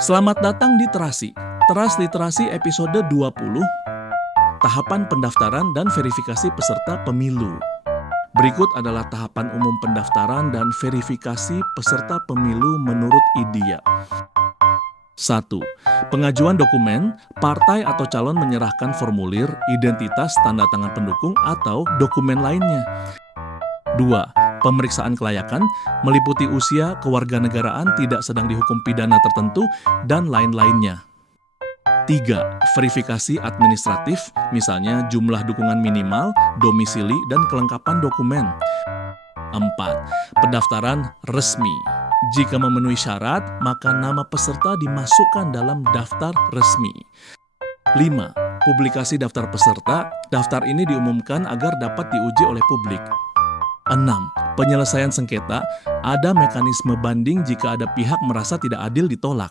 Selamat datang di Terasi. Teras Literasi episode 20, tahapan pendaftaran dan verifikasi peserta pemilu. Berikut adalah tahapan umum pendaftaran dan verifikasi peserta pemilu menurut IDIA. 1. Pengajuan dokumen, partai atau calon menyerahkan formulir, identitas, tanda tangan pendukung, atau dokumen lainnya. 2. Pemeriksaan kelayakan, meliputi usia, kewarganegaraan, tidak sedang dihukum pidana tertentu, dan lain-lainnya. 3. Verifikasi administratif, misalnya jumlah dukungan minimal, domisili, dan kelengkapan dokumen. 4. Pendaftaran resmi. Jika memenuhi syarat, maka nama peserta dimasukkan dalam daftar resmi. 5. Publikasi daftar peserta. Daftar ini diumumkan agar dapat diuji oleh publik. 6. Penyelesaian sengketa. Ada mekanisme banding jika ada pihak merasa tidak adil ditolak.